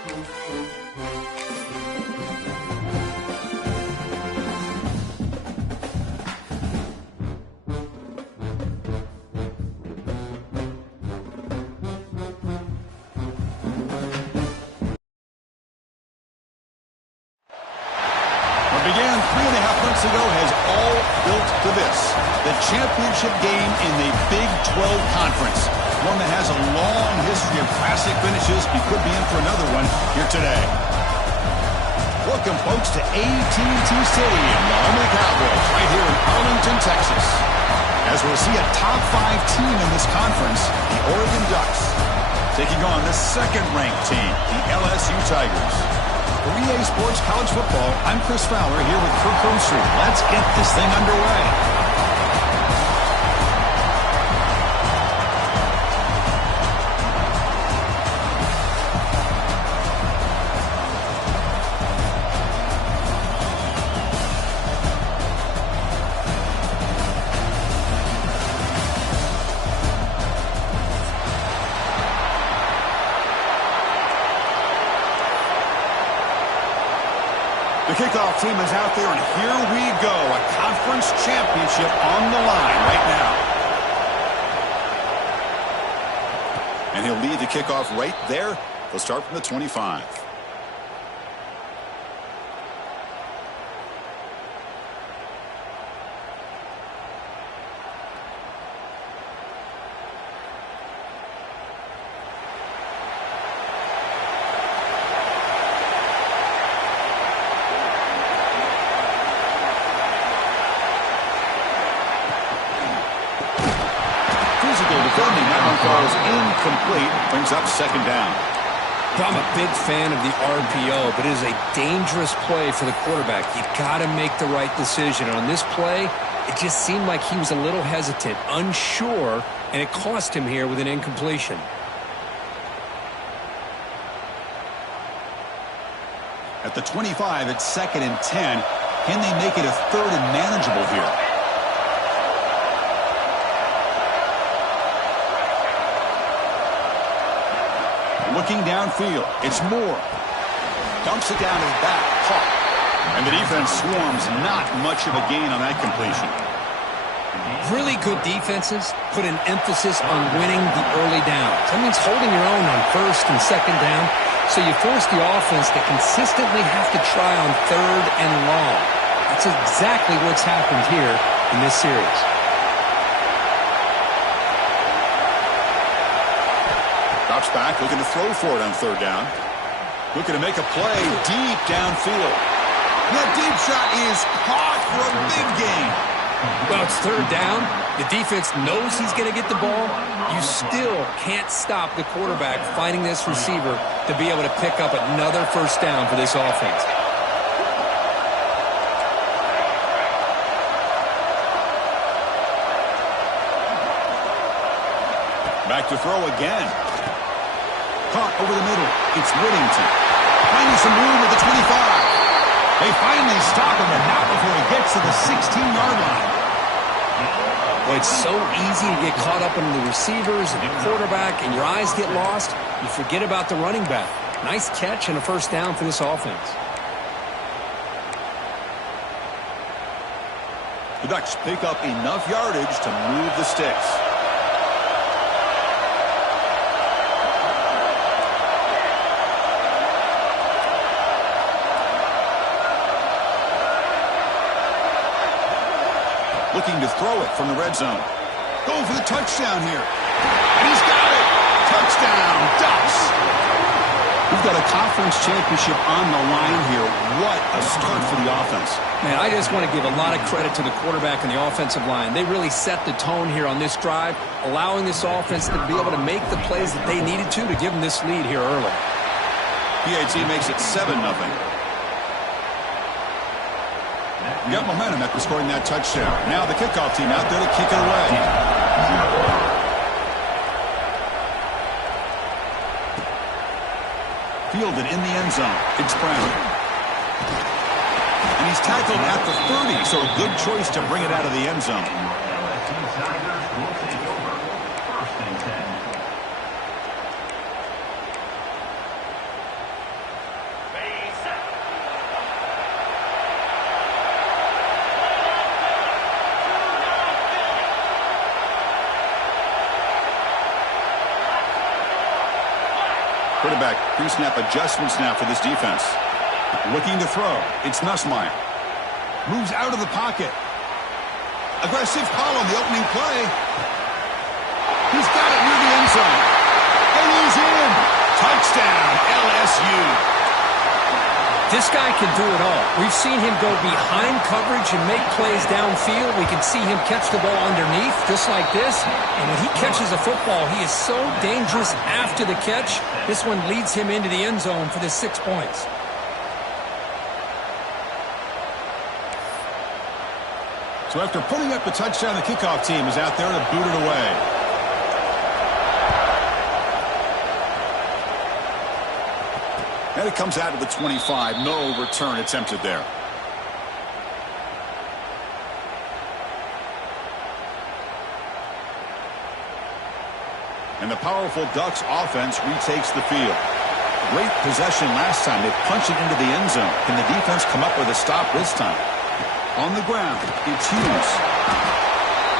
Began 3.5 months ago has all built to this. The championship game in the Big 12 Conference. One that has a long history of classic finishes. You could be in for another one here today. Welcome, folks, to AT&T Stadium, the home of the Cowboys, right here in Arlington, Texas. As we'll see a top 5 team in this conference, the Oregon Ducks, taking on the second-ranked team, the LSU Tigers. For EA Sports College Football, I'm Chris Fowler here with Kirk Herbstreit. Let's get this thing underway. The kickoff team is out there, and here we go. A conference championship on the line right now. And he'll lead the kickoff right there. They'll start from the 25. Defending, that one falls incomplete, brings up second down. I'm a big fan of the RPO, but it is a dangerous play for the quarterback. You got to make the right decision. On this play, it just seemed like he was a little hesitant, unsure, and it cost him here with an incompletion. At the 25, it's 2nd and 10. Can they make it a 3rd and manageable here? Looking downfield, it's Moore. Dumps it down his back, caught. And the defense swarms, not much of a gain on that completion. Really good defenses put an emphasis on winning the early downs. That means holding your own on 1st and 2nd down, so you force the offense to consistently have to try on 3rd and long. That's exactly what's happened here in this series. Drops back, looking to throw for it on 3rd down. Looking to make a play deep downfield. That deep shot is caught for a big gain. Well, it's 3rd down. The defense knows he's going to get the ball. You still can't stop the quarterback finding this receiver to be able to pick up another 1st down for this offense. Back to throw again. Caught over the middle. It's Whittington. Finding some room at the 25. They finally stop him, and not before he gets to the 16-yard line. Well, it's so easy to get caught up in the receivers and the quarterback, and your eyes get lost. You forget about the running back. Nice catch and a 1st down for this offense. The Ducks pick up enough yardage to move the sticks. Looking to throw it from the red zone. Going for the touchdown here. And he's got it. Touchdown, Ducks. We've got a conference championship on the line here. What a start for the offense. Man, I just want to give a lot of credit to the quarterback and the offensive line. They really set the tone here on this drive, allowing this offense to be able to make the plays that they needed to give them this lead here early. PAT makes it 7-0. Got momentum after scoring that touchdown. Now the kickoff team out there to kick it away. Fielded in the end zone. It's Brown. And he's tackled at the 30, so a good choice to bring it out of the end zone. Quarterback pre-snap adjustments now for this defense. Looking to throw. It's Nussmeier. Moves out of the pocket. Aggressive call on the opening play. He's got it near the end zone. And he's in. Touchdown, LSU. This guy can do it all. We've seen him go behind coverage and make plays downfield. We can see him catch the ball underneath, just like this. And when he catches a football, he is so dangerous after the catch. This one leads him into the end zone for the 6 points. So after putting up a touchdown, the kickoff team is out there to boot it away. And it comes out to the 25. No return attempted there. And the powerful Ducks offense retakes the field. Great possession last time. They punch it into the end zone. Can the defense come up with a stop this time? On the ground, it's Hughes.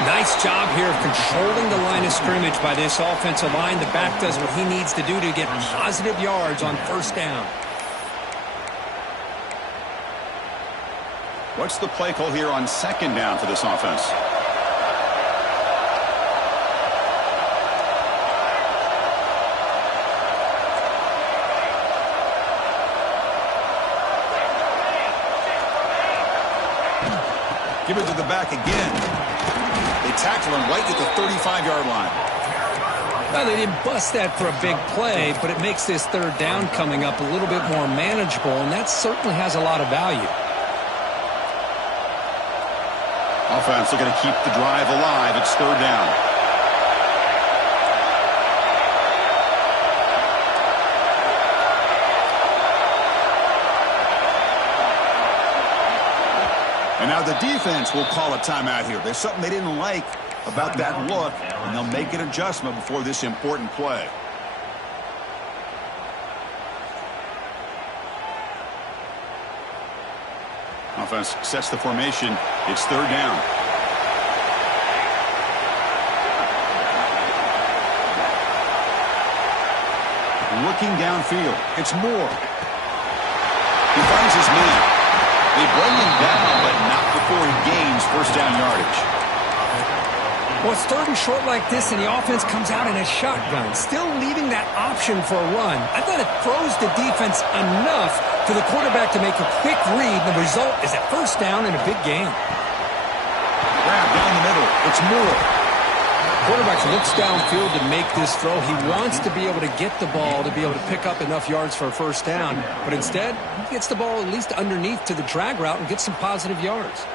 Nice job here of controlling the line of scrimmage by this offensive line. The back does what he needs to do to get positive yards on first down. What's the play call here on second down for this offense? Give it to the back again. They tackle him right at the 35-yard line. Well, they didn't bust that for a big play, but it makes this third down coming up a little bit more manageable, and that certainly has a lot of value. Offense looking to keep the drive alive. It's third down. And now the defense will call a timeout here. There's something they didn't like about that look, and they'll make an adjustment before this important play. Offense sets the formation. It's third down. Looking downfield. It's Moore. He finds his man. They bring him down, but not before he gains first down yardage. Well, it's third and short like this, and the offense comes out in a shotgun, still leaving that option for a run. I thought it throws the defense enough for the quarterback to make a quick read. The result is a first down in a big game. Grab down the middle. It's Moore. Quarterback looks downfield to make this throw. He wants to be able to get the ball to be able to pick up enough yards for a first down. But instead, he gets the ball at least underneath to the drag route and gets some positive yards.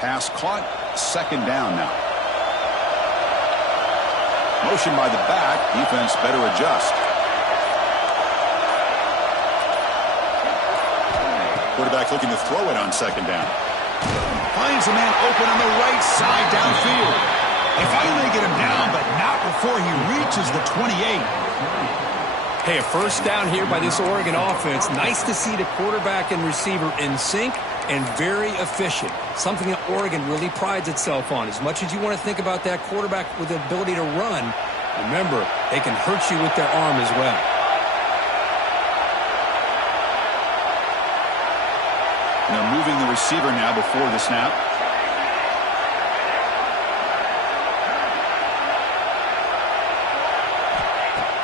Pass caught. Second down now. Motion by the back. Defense better adjust. Quarterback looking to throw it on second down. Finds a man open on the right side downfield. They finally get him down, but not before he reaches the 28. Hey, a first down here by this Oregon offense. Nice to see the quarterback and receiver in sync and very efficient. Something that Oregon really prides itself on. As much as you want to think about that quarterback with the ability to run, remember, they can hurt you with their arm as well. And they're moving the receiver now before the snap.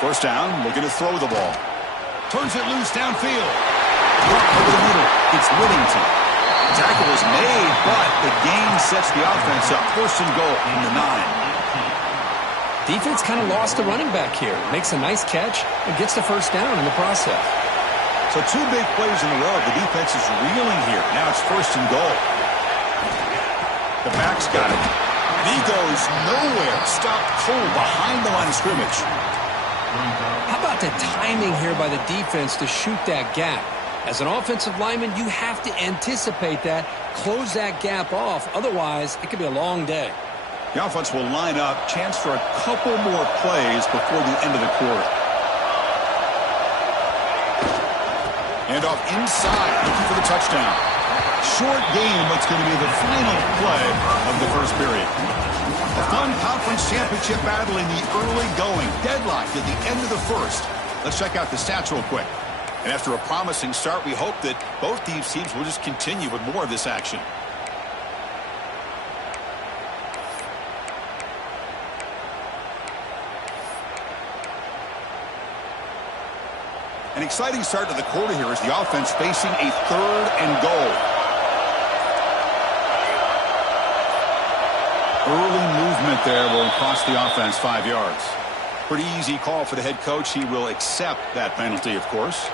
First down, looking to throw the ball. Turns it loose downfield. Over the middle, it's Whittington. Tackle is made, but the gain sets the offense up. First and goal in the 9. Defense kind of lost the running back here. Makes a nice catch and gets the first down in the process. So two big plays in a row. The defense is reeling here. Now it's first and goal. The back's got it. And he goes nowhere. Stopped cold behind the line of scrimmage. How about the timing here by the defense to shoot that gap? As an offensive lineman, you have to anticipate that, close that gap off. Otherwise, it could be a long day. The offense will line up. Chance for a couple more plays before the end of the quarter. And off inside, looking for the touchdown. Short game, but it's going to be the final play of the first period. A fun conference championship battle in the early going. Deadlocked at the end of the first. Let's check out the stats real quick. And after a promising start, we hope that both these teams will just continue with more of this action. An exciting start to the quarter here as the offense facing a 3rd and goal. Early movement there will cost the offense 5 yards. Pretty easy call for the head coach. He will accept that penalty, of course.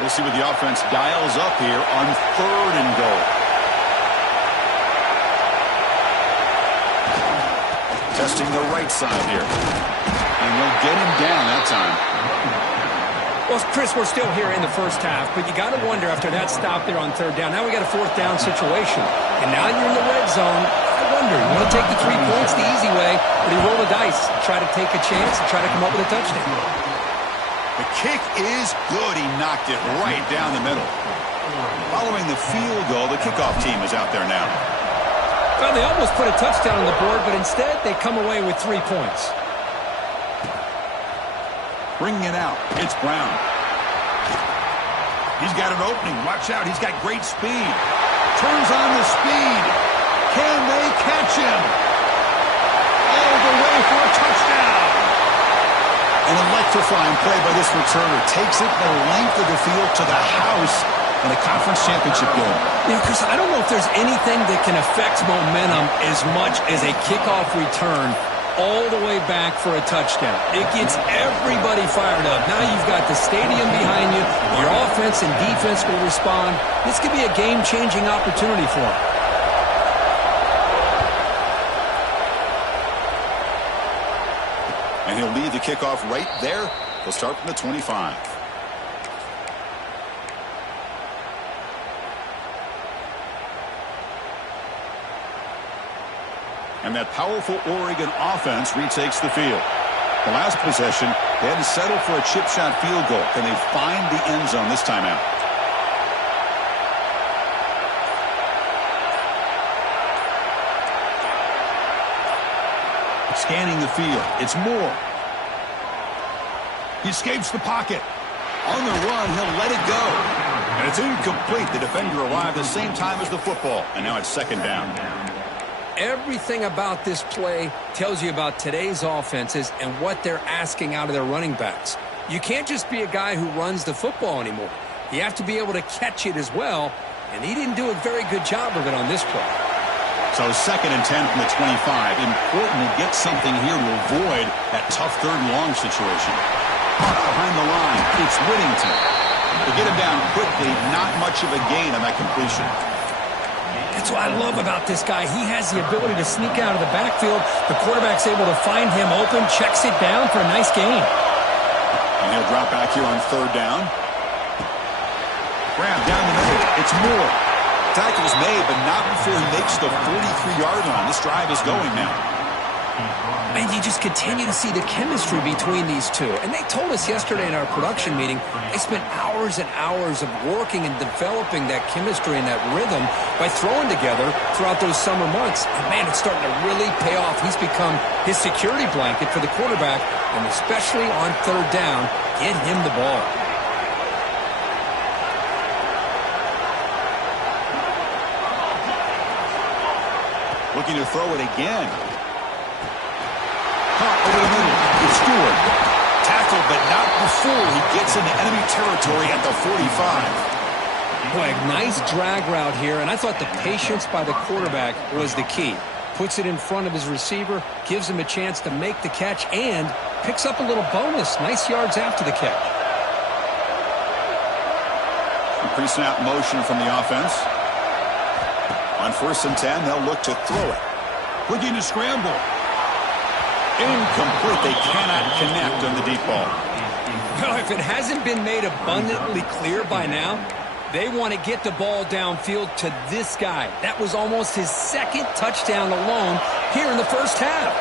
We'll see what the offense dials up here on 3rd and goal. Testing the right side here. And they'll get him down that time. Well, Chris, we're still here in the first half, but you got to wonder after that stop there on 3rd down. Now we got a 4th down situation. And now you're in the red zone. I wonder, you want to take the 3 points the easy way, or do you roll the dice, try to take a chance, and try to come up with a touchdown? The kick is good. He knocked it right down the middle. Following the field goal, the kickoff team is out there now. Well, they almost put a touchdown on the board, but instead they come away with 3 points. Bringing it out, it's Brown. He's got an opening. Watch out, he's got great speed. Turns on the speed. Can they catch him? All the way for a touchdown. An electrifying play by this returner. Takes it the length of the field to the house in a conference championship game. Yeah, Chris, I don't know if there's anything that can affect momentum as much as a kickoff return all the way back for a touchdown. It gets everybody fired up. Now you've got the stadium behind you. Your offense and defense will respond. This could be a game-changing opportunity for them. And he'll lead the kickoff right there. He'll start from the 25. And that powerful Oregon offense retakes the field. The last possession, they had to settle for a chip shot field goal. Can they find the end zone this time out? Scanning the field. It's Moore. He escapes the pocket. On the run, he'll let it go. And it's incomplete. The defender arrived at the same time as the football. And now it's 2nd down. Everything about this play tells you about today's offenses and what they're asking out of their running backs. You can't just be a guy who runs the football anymore. You have to be able to catch it as well, and he didn't do a very good job of it on this play. So 2nd and 10 from the 25. Important to get something here to avoid that tough 3rd and long situation. Caught behind the line. It's Whittington. To get him down quickly, not much of a gain on that completion. That's what I love about this guy. He has the ability to sneak out of the backfield. The quarterback's able to find him open, checks it down for a nice gain. And he'll drop back here on 3rd down. Grab down the middle. It's Moore. Tackle's made, but not before he makes the 43-yard line. This drive is going now. And you just continue to see the chemistry between these two. And they told us yesterday in our production meeting, they spent hours and hours of working and developing that chemistry and that rhythm by throwing together throughout those summer months. And, man, it's starting to really pay off. He's become his security blanket for the quarterback, and especially on 3rd down, get him the ball. Looking to throw it again. Caught over the middle. It's Stewart. Tackled, but not before he gets into enemy territory at the 45. Boy, nice drag route here, and I thought the patience by the quarterback was the key. Puts it in front of his receiver, gives him a chance to make the catch, and picks up a little bonus. Nice yards after the catch. Pre-snap motion from the offense. On 1st and 10, they'll look to throw it. Looking to scramble. Incomplete. They cannot connect on the deep ball. Well, if it hasn't been made abundantly clear by now, They want to get the ball downfield to this guy. That was almost his second touchdown alone here in the first half.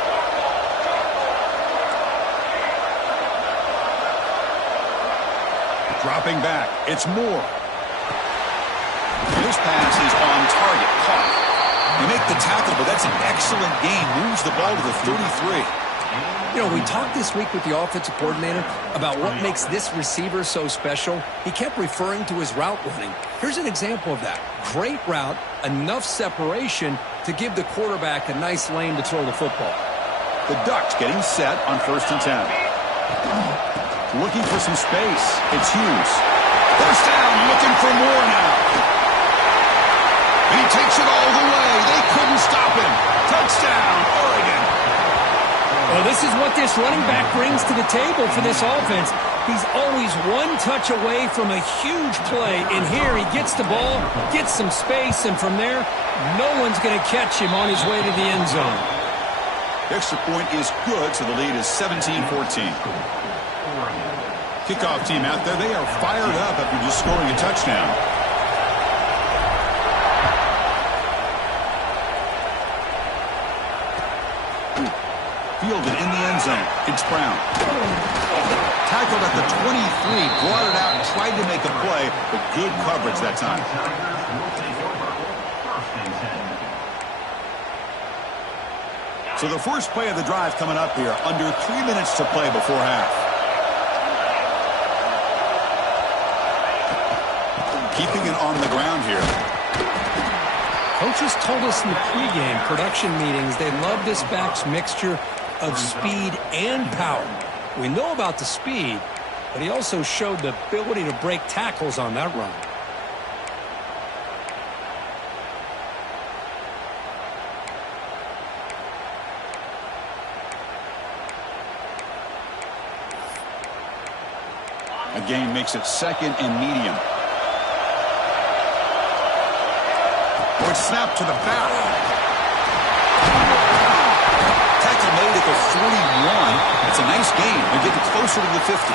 Dropping back, it's Moore. This pass is on target, caught. You make the tackle, but that's an excellent gain. Moves the ball to the 33. You know, we talked this week with the offensive coordinator about what makes this receiver so special. He kept referring to his route running. Here's an example of that. Great route, enough separation to give the quarterback a nice lane to throw the football. The Ducks getting set on 1st and 10. Looking for some space. It's Hughes. First down, looking for more now. He takes it all the way. They couldn't stop him. Touchdown, Oregon. Well, this is what this running back brings to the table for this offense. He's always one touch away from a huge play. And here he gets the ball, gets some space, and from there, no one's going to catch him on his way to the end zone. Extra point is good, so the lead is 17-14. Kickoff team out there, they are fired up after just scoring a touchdown. Fielded in the end zone. It's Brown. Tackled at the 23, brought it out and tried to make a play, but good coverage that time. So the first play of the drive coming up here, under 3 minutes to play before half. Keeping it on the ground here. Coaches told us in the pregame production meetings they love this back's mixture of speed and power. We know about the speed, but he also showed the ability to break tackles on that run. A gain makes it 2nd and medium. Or it's snapped to the back. Tackle made at the 41. It's a nice gain. They're getting closer to the 50.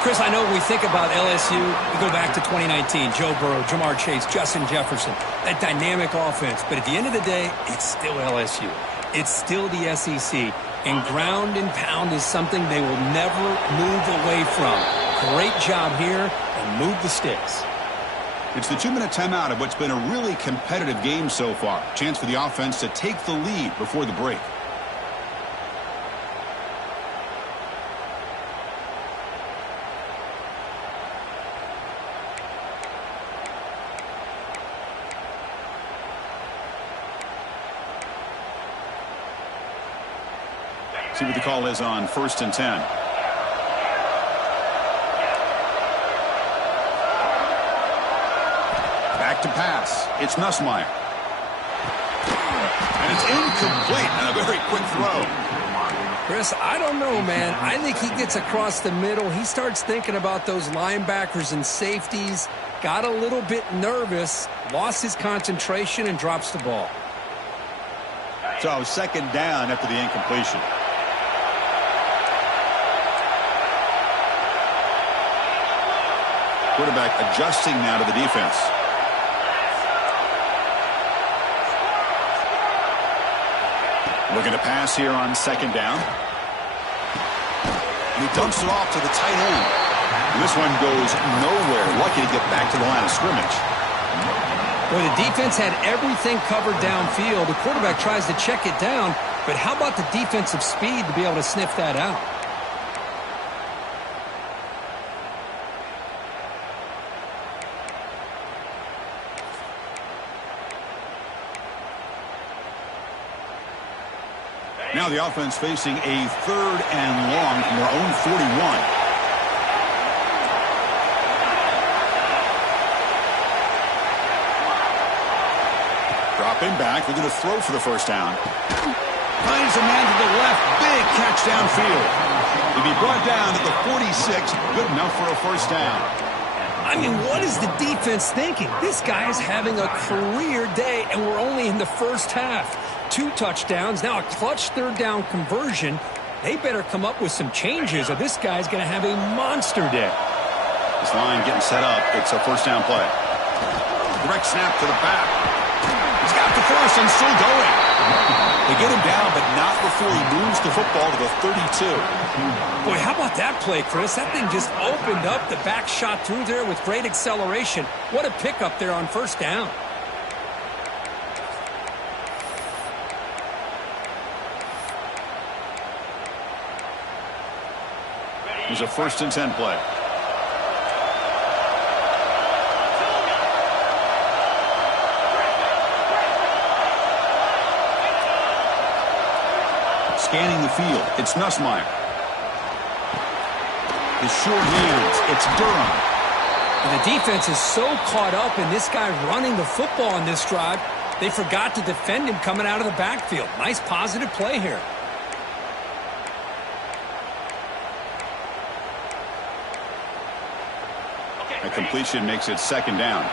Chris, I know when we think about LSU, we go back to 2019. Joe Burrow, Jamar Chase, Justin Jefferson, that dynamic offense. But at the end of the day, it's still LSU. It's still the SEC. And ground and pound is something they will never move away from. Great job here, and move the sticks. It's the 2-minute timeout of what's been a really competitive game so far. Chance for the offense to take the lead before the break. See what the call is on 1st and 10. Back to pass. It's Nussmeier. And it's incomplete and a very quick throw. Chris, I don't know, man. I think he gets across the middle. He starts thinking about those linebackers and safeties. Got a little bit nervous, lost his concentration, and drops the ball. So 2nd down after the incompletion. Quarterback adjusting now to the defense. Looking to pass here on 2nd down. And he dumps it off to the tight end. And this one goes nowhere. Lucky to get back to the line of scrimmage. Well, the defense had everything covered downfield. The quarterback tries to check it down, but how about the defensive speed to be able to sniff that out? Now the offense facing a 3rd and long from their own 41. Dropping back, they're going to throw for the first down. Finds a man to the left, big catch downfield. He'll be brought down at the 46, good enough for a first down. I mean, what is the defense thinking? This guy is having a career day, and we're only in the first half. 2 touchdowns, now a clutch 3rd down conversion. They better come up with some changes, or this guy's going to have a monster day. This line getting set up. It's a first down play. Direct snap to the back. He's got the first and still going. They get him down, but not before he moves the football to the 32. Boy, how about that play, Chris? That thing just opened up. The back shot through there with great acceleration. What a pickup there on first down. Here's a 1st and 10 play. Scanning the field, it's Nussmeier. The short hands, it's Durham. And the defense is so caught up in this guy running the football on this drive, they forgot to defend him coming out of the backfield. Nice positive play here. A completion makes it 2nd down.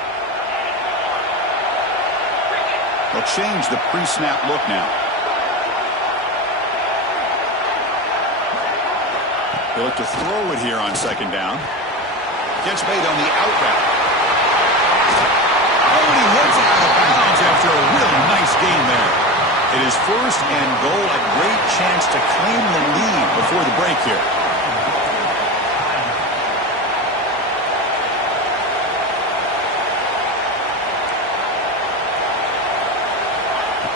They'll change the pre-snap look now. They look to throw it here on 2nd down. Gets made on the out route. Oh, and he heads out of bounds after a really nice gain there. It is 1st and goal, a great chance to claim the lead before the break here.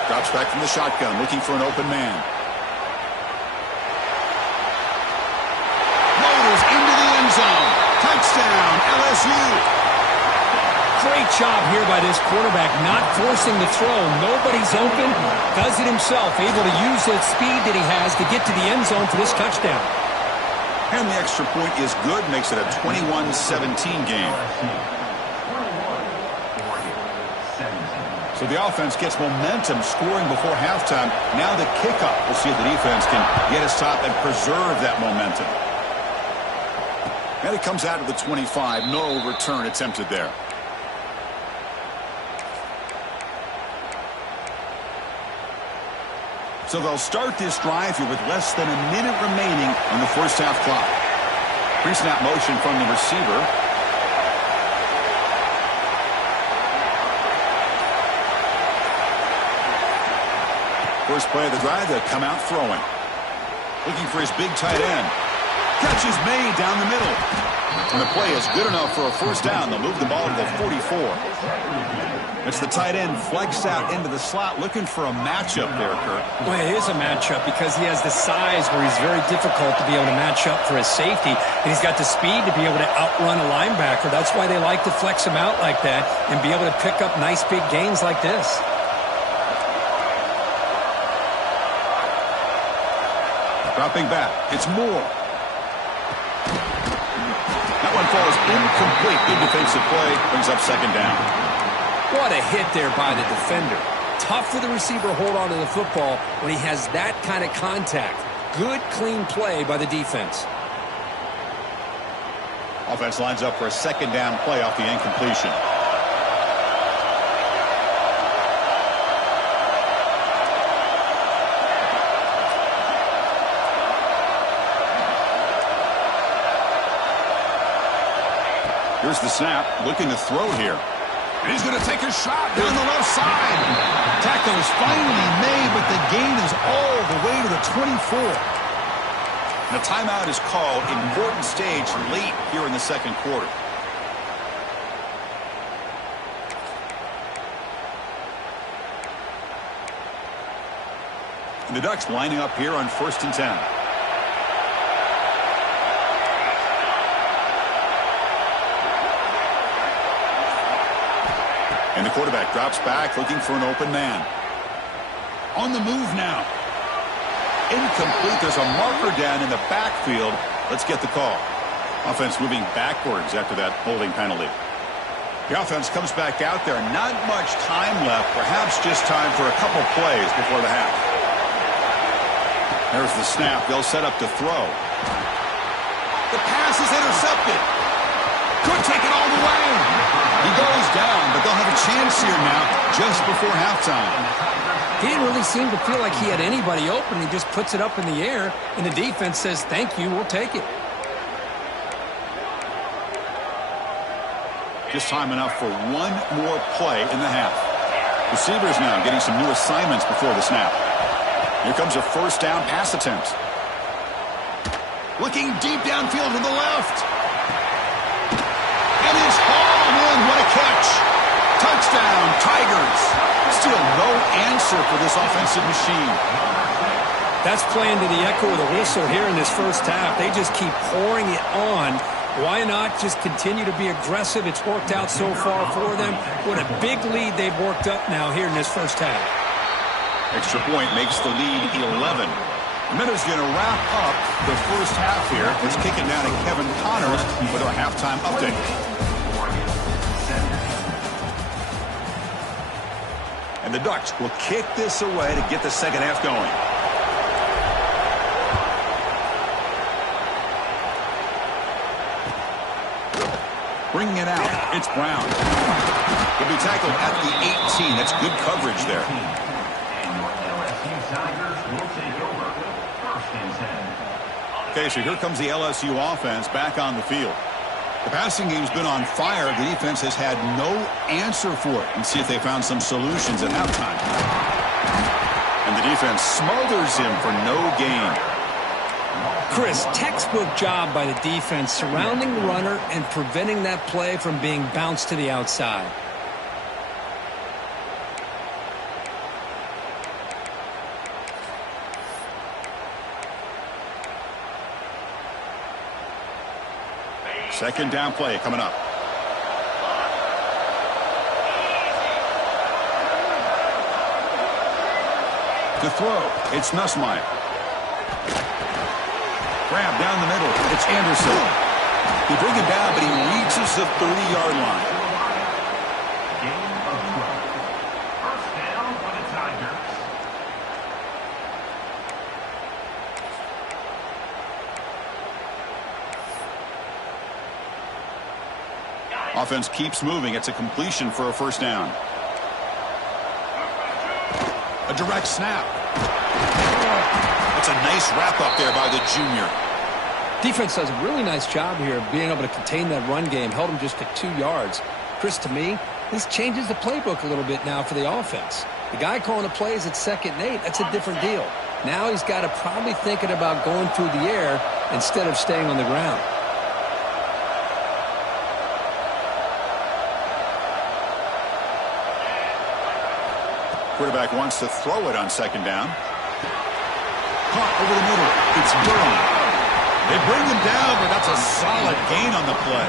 Drops back from the shotgun, looking for an open man. Rolls into the end zone. Touchdown, LSU. Great job here by this quarterback, not forcing the throw. Nobody's open. Does it himself, able to use that speed that he has to get to the end zone for this touchdown. And the extra point is good, makes it a 21-17 game. So the offense gets momentum scoring before halftime. Now the kickoff. We'll see if the defense can get a stop and preserve that momentum. And it comes out of the 25. No return attempted there. So they'll start this drive here with less than a minute remaining on the first half clock. Pre-snap motion from the receiver. First play of the drive, they'll come out throwing. Looking for his big tight end. Catch is made down the middle. And the play is good enough for a first down. They'll move the ball to the 44. It's the tight end flexed out into the slot, looking for a matchup there, Kurt. Well, it is a matchup because he has the size where he's very difficult to be able to match up for his safety. And he's got the speed to be able to outrun a linebacker. That's why they like to flex him out like that and be able to pick up nice big gains like this. Dropping back. It's Moore. That one falls incomplete. Good defensive play. Brings up 2nd down. What a hit there by the defender. Tough for the receiver to hold on to the football when he has that kind of contact. Good, clean play by the defense. Offense lines up for a 2nd down play off the incompletion. Here's the snap, looking to throw here. And he's going to take a shot down the left side. Tackle is finally made, but the gain is all the way to the 24. And a timeout is called. Important stage late here in the 2nd quarter. And the Ducks lining up here on 1st and 10. And the quarterback drops back, looking for an open man. On the move now. Incomplete. There's a marker down in the backfield. Let's get the call. Offense moving backwards after that holding penalty. The offense comes back out there. Not much time left. Perhaps just time for a couple plays before the half. There's the snap. They'll set up to throw. The pass is intercepted. Could take it all the way. He goes down, but they'll have a chance here now just before halftime. He didn't really seem to feel like he had anybody open. He just puts it up in the air, and the defense says, thank you, we'll take it. Just time enough for one more play in the half. Receivers now getting some new assignments before the snap. Here comes a first down pass attempt. Looking deep downfield to the left. And it's hauled in. What a catch. Touchdown, Tigers. Still no answer for this offensive machine. That's playing to the echo of the whistle here in this first half. They just keep pouring it on. Why not just continue to be aggressive? It's worked out so far for them. What a big lead they've worked up now here in this first half. Extra point makes the lead 11. The Minnows going to wrap up the first half here. Let's kick it down to Kevin Connors with our halftime update. And the Ducks will kick this away to get the second half going. Bringing it out, it's Brown. He'll be tackled at the 18. That's good coverage there. Okay, so here comes the LSU offense back on the field. The passing game's been on fire. The defense has had no answer for it. And see if they found some solutions at halftime. And the defense smothers him for no gain. Chris, textbook job by the defense surrounding the runner and preventing that play from being bounced to the outside. Second down play coming up. To throw, it's Nussmeier. Grab down the middle. It's Anderson. They bring him down, but he reaches the 30-yard line. First down for the Tigers. Offense keeps moving. It's a completion for a first down. A direct snap. It's a nice wrap up there by the junior. Defense does a really nice job here of being able to contain that run game. Held them just to 2 yards. Chris, to me, this changes the playbook a little bit now for the offense. The guy calling the plays at 2nd and 8, that's a different deal. Now he's got to probably thinking about going through the air instead of staying on the ground. Quarterback wants to throw it on 2nd down. Caught over the middle. It's Durham. They bring him down, but that's a solid gain on the play.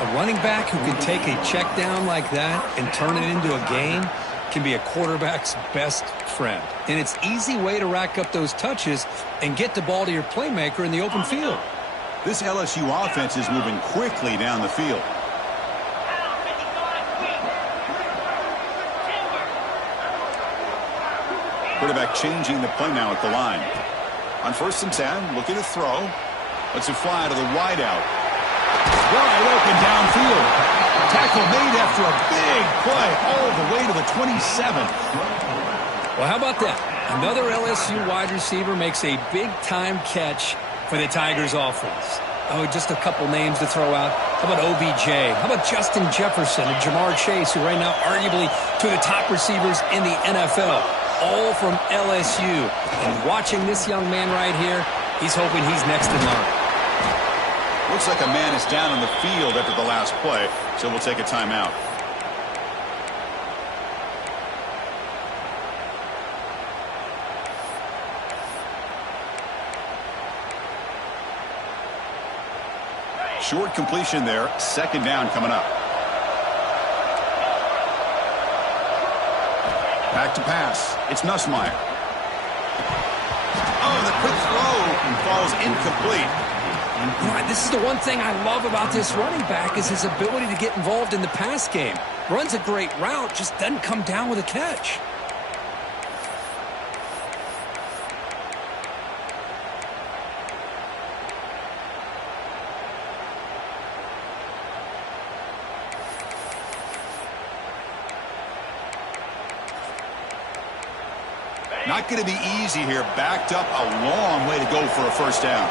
A running back who can take a check down like that and turn it into a gain can be a quarterback's best friend. And it's an easy way to rack up those touches and get the ball to your playmaker in the open field. This LSU offense is moving quickly down the field. Quarterback changing the play now at the line. On 1st and 10, looking to throw. Lets it fly to the wideout. Wide open downfield. Tackle made after a big play all the way to the 27. Well, how about that? Another LSU wide receiver makes a big-time catch for the Tigers offense. Oh, just a couple names to throw out. How about OBJ? How about Justin Jefferson and Jamar Chase, who right now arguably two of the top receivers in the NFL? All from LSU. And watching this young man right here, he's hoping he's next in line. Looks like a man is down on the field after the last play, so we'll take a timeout. Short completion there. 2nd down coming up. Back to pass. It's Nussmeier. Oh, the quick throw falls incomplete. You know, this is the one thing I love about this running back is his ability to get involved in the pass game. Runs a great route, just doesn't come down with a catch. Not going to be easy here. Backed up a long way to go for a first down.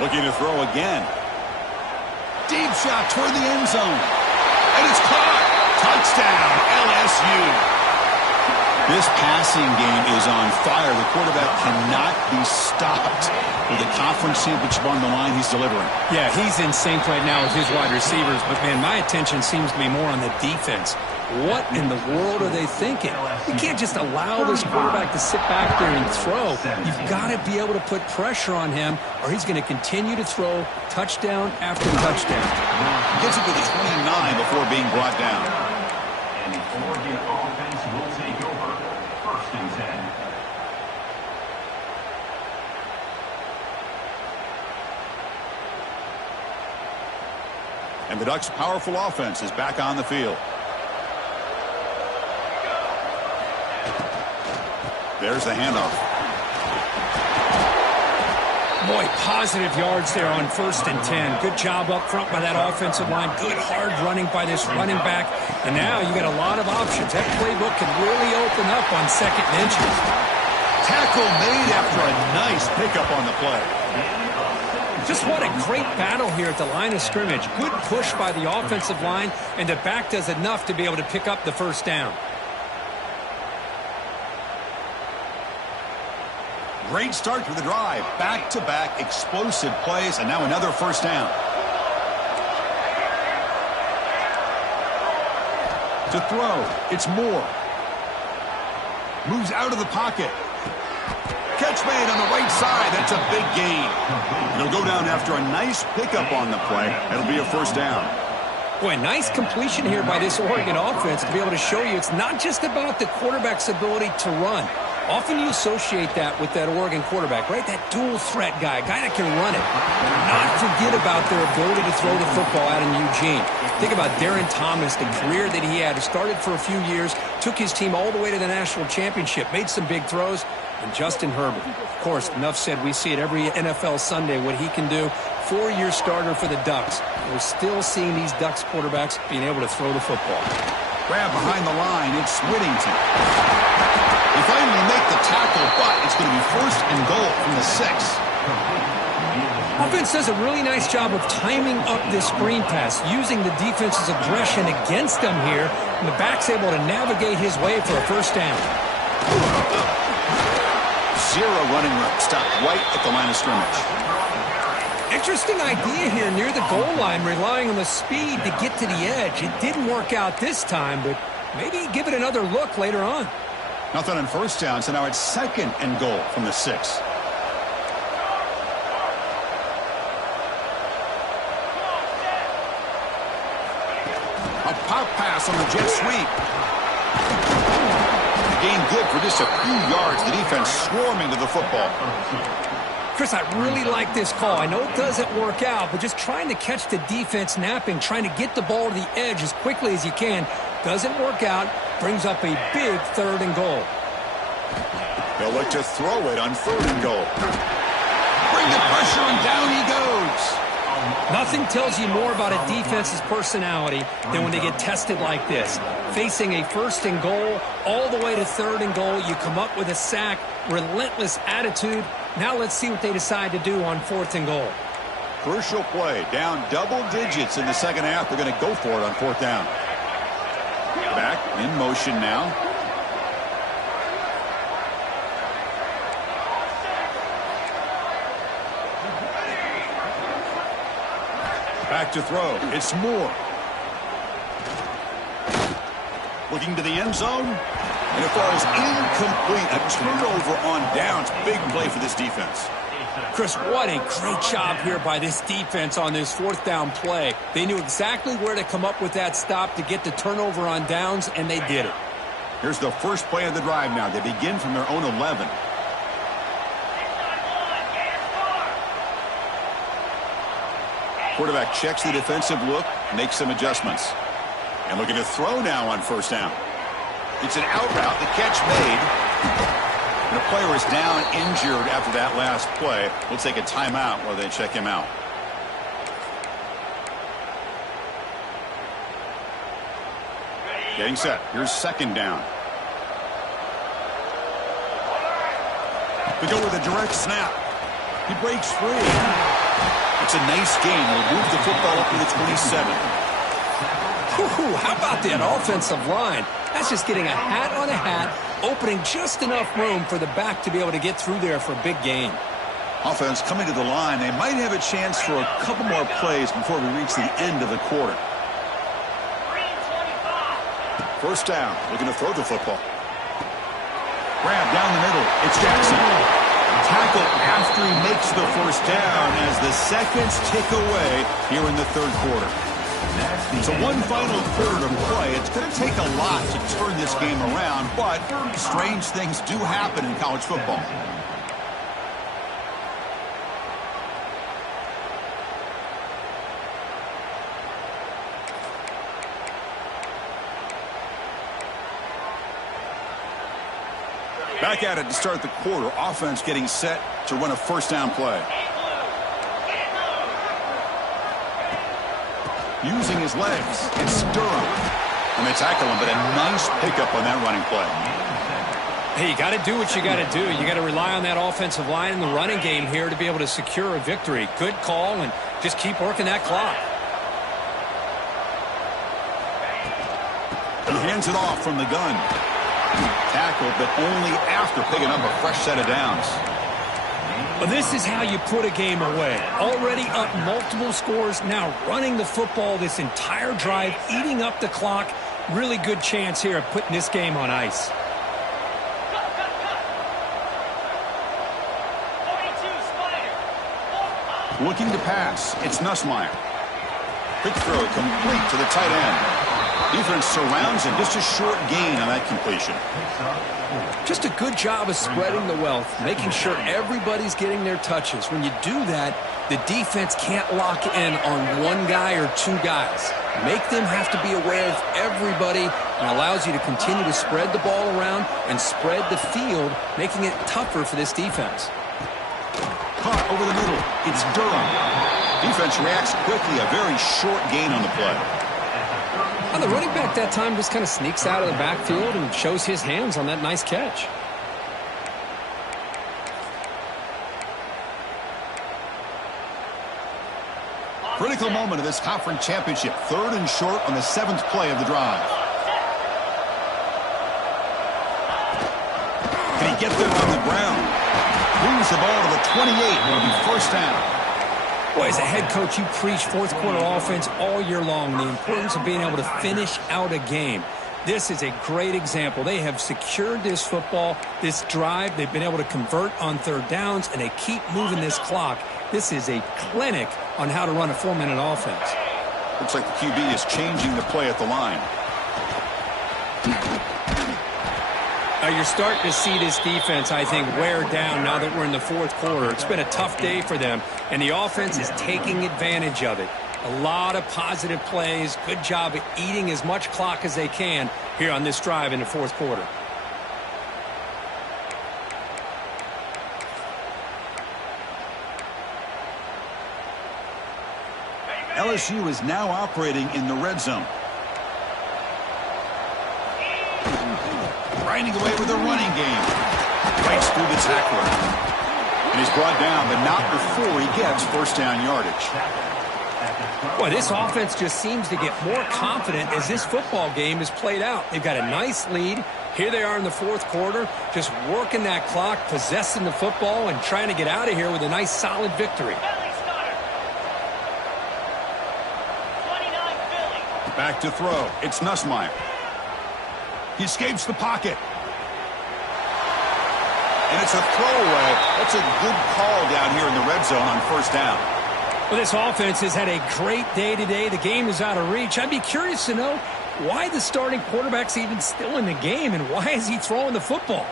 Looking to throw again. Deep shot toward the end zone. And it's caught. Touchdown, LSU. This passing game is on fire. The quarterback cannot be stopped. With the conference championship on the line, he's delivering. Yeah, he's in sync right now with his wide receivers. But, man, my attention seems to be more on the defense. What in the world are they thinking? You can't just allow this quarterback to sit back there and throw. You've got to be able to put pressure on him, or he's going to continue to throw touchdown after touchdown. Gets it to the 29 before being brought down. And the Oregon offense will take over. 1st and 10. And the Ducks' powerful offense is back on the field. There's the handoff. Boy, positive yards there on 1st and 10. Good job up front by that offensive line. Good hard running by this running back. And now you got a lot of options. That playbook can really open up on 2nd and inches. Tackle made after a nice pickup on the play. Just what a great battle here at the line of scrimmage. Good push by the offensive line, and the back does enough to be able to pick up the 1st down. Great start to the drive. Back-to-back explosive plays, and now another 1st down. To throw, it's Moore. Moves out of the pocket. Catch made on the right side. That's a big gain. It'll go down after a nice pickup on the play. It'll be a 1st down. Boy, nice completion here by this Oregon offense to be able to show you it's not just about the quarterback's ability to run. Often you associate that with that Oregon quarterback, right? That dual threat guy that can run it. Not forget about their ability to throw the football out in Eugene. Think about Darren Thomas, the career that he had. He started for a few years, took his team all the way to the national championship, made some big throws. And Justin Herbert, of course, enough said, we see it every NFL Sunday what he can do. 4-year starter for the Ducks. We're still seeing these Ducks quarterbacks being able to throw the football. Grab behind the line. It's Whittington. They finally make the tackle, but it's going to be 1st and goal from the 6. Offense does a really nice job of timing up this screen pass, using the defense's aggression against them here, and the back's able to navigate his way for a 1st down. Zero running room. Stopped right at the line of scrimmage. Interesting idea here near the goal line, relying on the speed to get to the edge. It didn't work out this time, but maybe give it another look later on. Nothing on 1st down, so now it's 2nd and goal from the 6. A pop pass on the jet sweep. The gain good for just a few yards. The defense swarming to the football. Chris, I really like this call. I know it doesn't work out, but just trying to catch the defense napping, trying to get the ball to the edge as quickly as you can. Doesn't work out. Brings up a big 3rd and goal. They'll look to throw it on 3rd and goal. Bring the pressure, and down he goes. Nothing tells you more about a defense's personality than when they get tested like this. Facing a 1st and goal, all the way to 3rd and goal, you come up with a sack, relentless attitude. Now let's see what they decide to do on 4th and goal. Crucial play. Down double digits in the 2nd half. They're going to go for it on 4th down. Back in motion now. Back to throw. It's Moore. Looking to the end zone. And it falls incomplete. A turnover on downs. Big play for this defense. Chris, what a great job here by this defense on this 4th down play. They knew exactly where to come up with that stop to get the turnover on downs, and they did it. Here's the first play of the drive now. They begin from their own 11. Quarterback checks the defensive look, makes some adjustments. And looking to throw now on 1st down. It's an out route, the catch made. And the player is down injured after that last play. We'll take a timeout while they check him out. Getting set. Here's 2nd down. They go with a direct snap. He breaks free. It's a nice gain. They'll move the football up to the 27. Whew, how about that offensive line? That's just getting a hat on a hat, opening just enough room for the back to be able to get through there for a big gain. Offense coming to the line. They might have a chance for a couple more plays before we reach the end of the quarter. First down. Looking to throw the football. Grab down the middle. It's Jackson. Tackle after he makes the first down as the seconds tick away here in the third quarter. So one final quarter to play. It's going to take a lot to turn this game around, but strange things do happen in college football. Back at it to start the quarter. Offense getting set to run a first down play. Using his legs. It's Durham. And they tackle him, but a nice pickup on that running play. Hey, you got to do what you got to do. You got to rely on that offensive line in the running game here to be able to secure a victory. Good call, and just keep working that clock. He hands it off from the gun. Tackled, but only after picking up a fresh set of downs. Well, this is how you put a game away. Already up multiple scores, now running the football this entire drive, eating up the clock. Really good chance here of putting this game on ice. Looking to pass. It's Nussmeier. Quick throw, complete to the tight end. Defense surrounds him. Just a short gain on that completion. Just a good job of spreading the wealth, making sure everybody's getting their touches. When you do that, the defense can't lock in on one guy or two guys. Make them have to be aware of everybody, and allows you to continue to spread the ball around and spread the field, making it tougher for this defense. Caught over the middle. It's Durham. Defense reacts quickly. A very short gain on the play. And the running back that time just kind of sneaks out of the backfield and shows his hands on that nice catch. Critical moment of this conference championship. Third and short on the 7th play of the drive. Can he get them on the ground? Brings the ball to the 28. It'll be first down. Boy, as a head coach, you preach fourth quarter offense all year long. The importance of being able to finish out a game. This is a great example. They have secured this football, this drive. They've been able to convert on third downs, and they keep moving this clock. This is a clinic on how to run a 4-minute offense. Looks like the QB is changing the play at the line. You're starting to see this defense, I think, wear down now that we're in the fourth quarter. It's been a tough day for them, and the offense is taking advantage of it. A lot of positive plays. Good job of eating as much clock as they can here on this drive in the fourth quarter. LSU is now operating in the red zone. Grinding away with a running game. Breaks through the tackler. And he's brought down, but not before he gets first down yardage. Boy, this offense just seems to get more confident as this football game is played out. They've got a nice lead. Here they are in the fourth quarter, just working that clock, possessing the football, and trying to get out of here with a nice, solid victory. Back to throw. It's Nussmeier. He escapes the pocket. And it's a throwaway. That's a good call down here in the red zone on first down. Well, this offense has had a great day today. The game is out of reach. I'd be curious to know why the starting quarterback's even still in the game, and why is he throwing the football?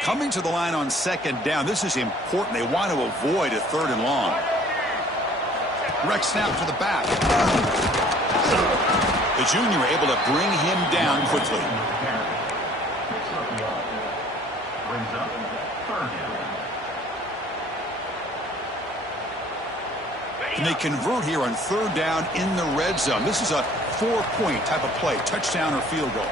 Coming to the line on second down. This is important. They want to avoid a third and long. Direct snap to the back. The junior able to bring him down quickly. Brings up third down. And they convert here on third down in the red zone. This is a 4-point type of play, touchdown or field goal.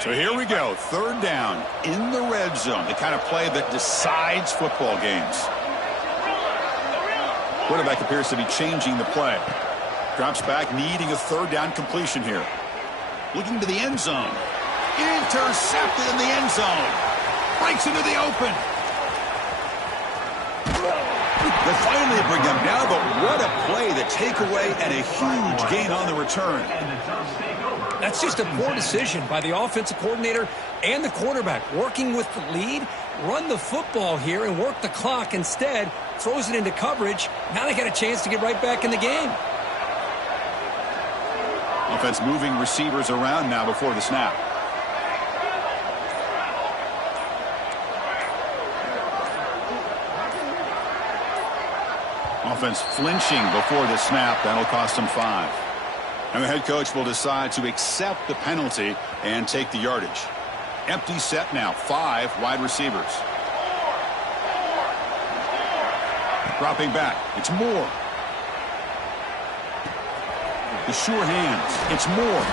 So here we go, third down in the red zone, the kind of play that decides football games. Quarterback appears to be changing the play. Drops back, needing a third down completion here. Looking to the end zone. Intercepted in the end zone. Breaks into the open. They finally bring them down, but what a play, the takeaway and a huge gain on the return. That's just a poor decision by the offensive coordinator and the quarterback. Working with the lead, run the football here and work the clock. Instead, throws it into coverage. Now they got a chance to get right back in the game. Offense moving receivers around now before the snap. Offense flinching before the snap. That'll cost them 5. And the head coach will decide to accept the penalty and take the yardage. Empty set now. 5 wide receivers. Dropping back. It's Moore. The sure hands. It's Moore.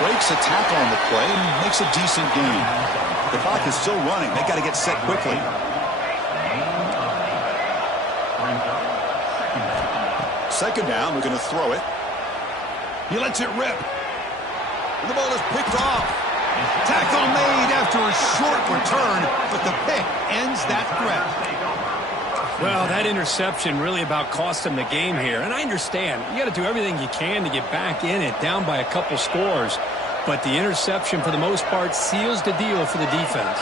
Breaks a tackle on the play and makes a decent gain. The clock is still running. They got to get set quickly. Second down. We're going to throw it. He lets it rip. And the ball is picked off. Tackle made after a short return, but the pick ends that threat. Well, that interception really about cost them the game here. And I understand. You got to do everything you can to get back in it, down by a couple scores. But the interception, for the most part, seals the deal for the defense.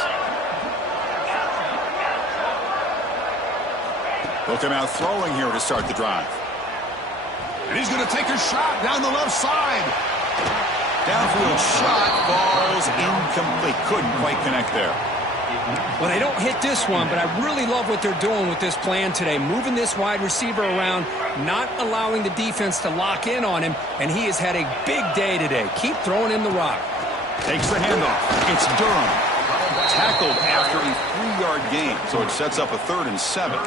They'll come out throwing here to start the drive. And he's going to take a shot down the left side. Downfield shot falls incomplete. Couldn't quite connect there. Well, they don't hit this one, but I really love what they're doing with this plan today. Moving this wide receiver around, not allowing the defense to lock in on him, and he has had a big day today. Keep throwing him the rock. Takes the handoff. It's Durham. Tackled after a 3-yard gain, so it sets up a 3rd and 7.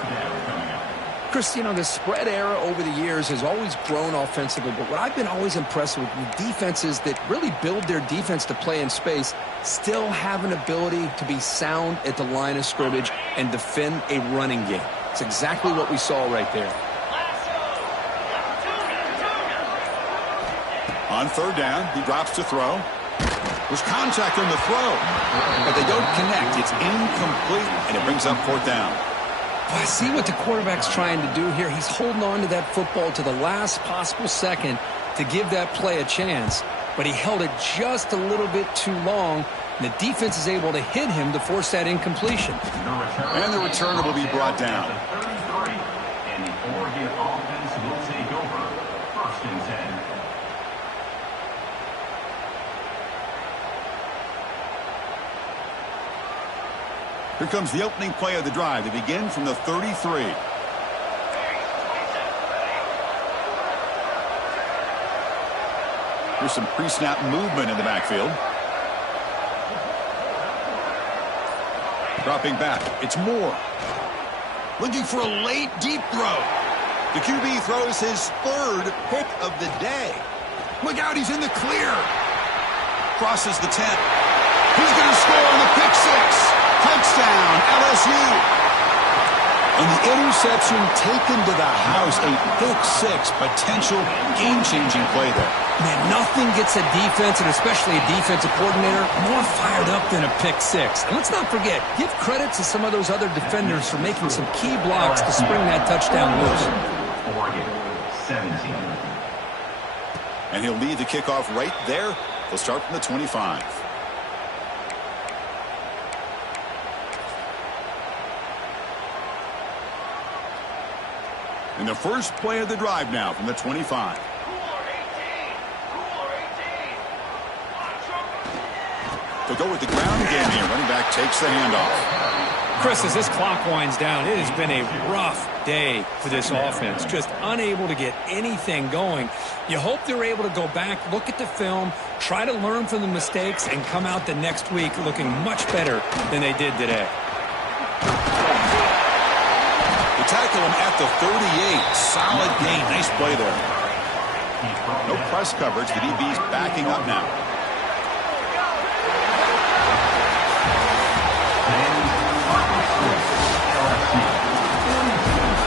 Chris, you know, the spread era over the years has always grown offensively, but what I've been always impressed with defenses that really build their defense to play in space still have an ability to be sound at the line of scrimmage and defend a running game. It's exactly what we saw right there. On third down, he drops to throw. There's contact on the throw, but they don't connect. It's incomplete, and it brings up 4th down. Well, I see what the quarterback's trying to do here. He's holding on to that football to the last possible second to give that play a chance, but he held it just a little bit too long, and the defense is able to hit him to force that incompletion. And the returner will be brought down. And the Oregon offense will take over. 1st and 10. Here comes the opening play of the drive. They begin from the 33. Here's some pre-snap movement in the backfield. Dropping back. It's Moore. Looking for a late deep throw. The QB throws his 3rd pick of the day. Look out, he's in the clear. Crosses the 10. He's going to score on the pick 6. Touchdown, LSU. And the interception taken to the house, a pick 6, potential game-changing play there. Man, nothing gets a defense, and especially a defensive coordinator, more fired up than a pick 6. And let's not forget, give credit to some of those other defenders for making some key blocks to spring that touchdown loose. Oregon, 17. And he'll lead the kickoff right there. They'll start from the 25. And the first play of the drive now from the 25. They'll go with the ground game here. Running back takes the handoff. Chris, as this clock winds down, it has been a rough day for this offense. Just unable to get anything going. You hope they're able to go back, look at the film, try to learn from the mistakes, and come out the next week looking much better than they did today. They tackle him at the 38. Solid gain. Nice play there. No press coverage. The DB's backing up now.